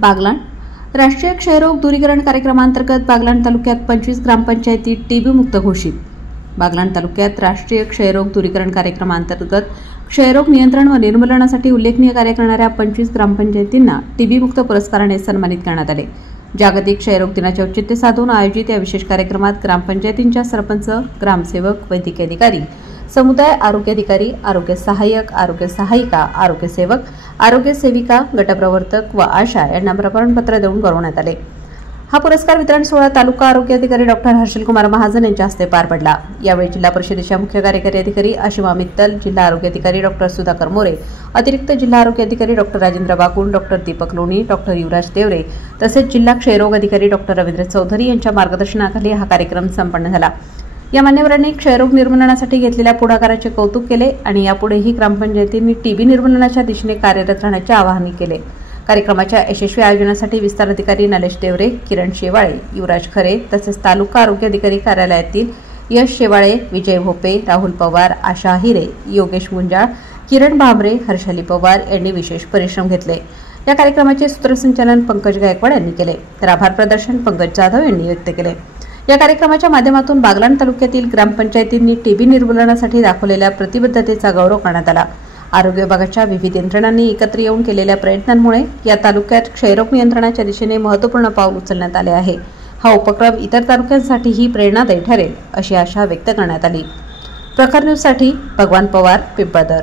बागलाण राष्ट्रीय क्षयरोग दूरीकरण कार्यक्रमांतर्गत बागलाण तालुक्यात 25 ग्रामपंचायती टीबी मुक्त घोषित। बागलाण तालुक्यात राष्ट्रीय क्षयरोग दूरीकरण कार्यक्रमांतर्गत क्षयरोग नियंत्रण व निर्मूलनासाठी उल्लेखनीय कार्य करणाऱ्या 25 ग्रामपंचायतींना टीबी मुक्त पुरस्काराने सन्मानित करण्यात आले। जागतिक क्षयरोग दिनाचे औचित्य साधून आयोजित या विशेष कार्यक्रमात ग्रामपंचायतींच्या सरपंच, ग्रामसेवक, वैद्यकीय अधिकारी, समुदाय आरोग्य अधिकारी, आरोग्य सहाय्यक, आरोग्य सहायिका, आरोग्य सेवक, आरोग्य सेविका, गटप्रवर्तक व आशा यांना प्रमाणपत्र देऊन गौरवण्यात आले। हा पुरस्कार वितरण सोहळा तालुका आरोग्य अधिकारी डॉक्टर हर्षलकुमार महाजन यांच्या हस्ते पार पडला। यावेळी जिल्हा परिषदेच्या मुख्य कार्यकारी अधिकारी आशिमा मित्तल, जिल्हा आरोग्य अधिकारी डॉक्टर सुधाकर मोरे, अतिरिक्त जिल्हा आरोग्य अधिकारी डॉक्टर राजेंद्र बाकुल, डॉक्टर दीपक लोणी, डॉक्टर युवराज देवरे तसेच जिल्हा क्षयरोग अधिकारी डॉक्टर रवींद्र चौधरी यांच्या मार्गदर्शनाखाली हा कार्यक्रम संपन्न झाला। या मान्यवरांनी क्षयरोग निर्मूलनासाठी घेतलेल्या पुढाकाराचे कौतुक केले आणि यापुढेही ग्रामपंचायतींनी टीबी निर्मूलनाच्या दिशेने कार्यरत राहण्याचे आवाहन केले। कार्यक्रमाच्या यशस्वी आयोजनासाठी विस्तार अधिकारी नलेश देवरे, किरण शेवाळे, युवराज खरे तसेच तालुका आरोग्य अधिकारी कार्यालयातील यश शेवाळे, विजय भोपे, राहुल पवार, आशा हिरे, योगेश मुंजाळ, किरण भांबरे, हर्षाली पवार यांनी विशेष परिश्रम घेतले। या कार्यक्रमाचे सूत्रसंचालन पंकज गायकवाड यांनी केले तर आभार प्रदर्शन पंकज जाधव यांनी व्यक्त केले। या कार्यक्रमाच्या माध्यमातून बागलाण तालुक्यातील ग्रामपंचायतींनी टीबी निर्मूलनासाठी दाखवलेल्या प्रतिबद्धतेचा गौरव करण्यात आला। आरोग्य विभागाच्या विविध यंत्रणांनी एकत्र येऊन केलेल्या प्रयत्नांमुळे या तालुक्यात क्षयरोग नियंत्रणाच्या दिशेने महत्त्वपूर्ण पाऊल उचलण्यात आले आहे। हा उपक्रम इतर तालुक्यांसाठीही प्रेरणादायी ठरेल अशी आशा व्यक्त करण्यात आली। प्रखर न्यूजसाठी भगवान पवार, पिंपळदर।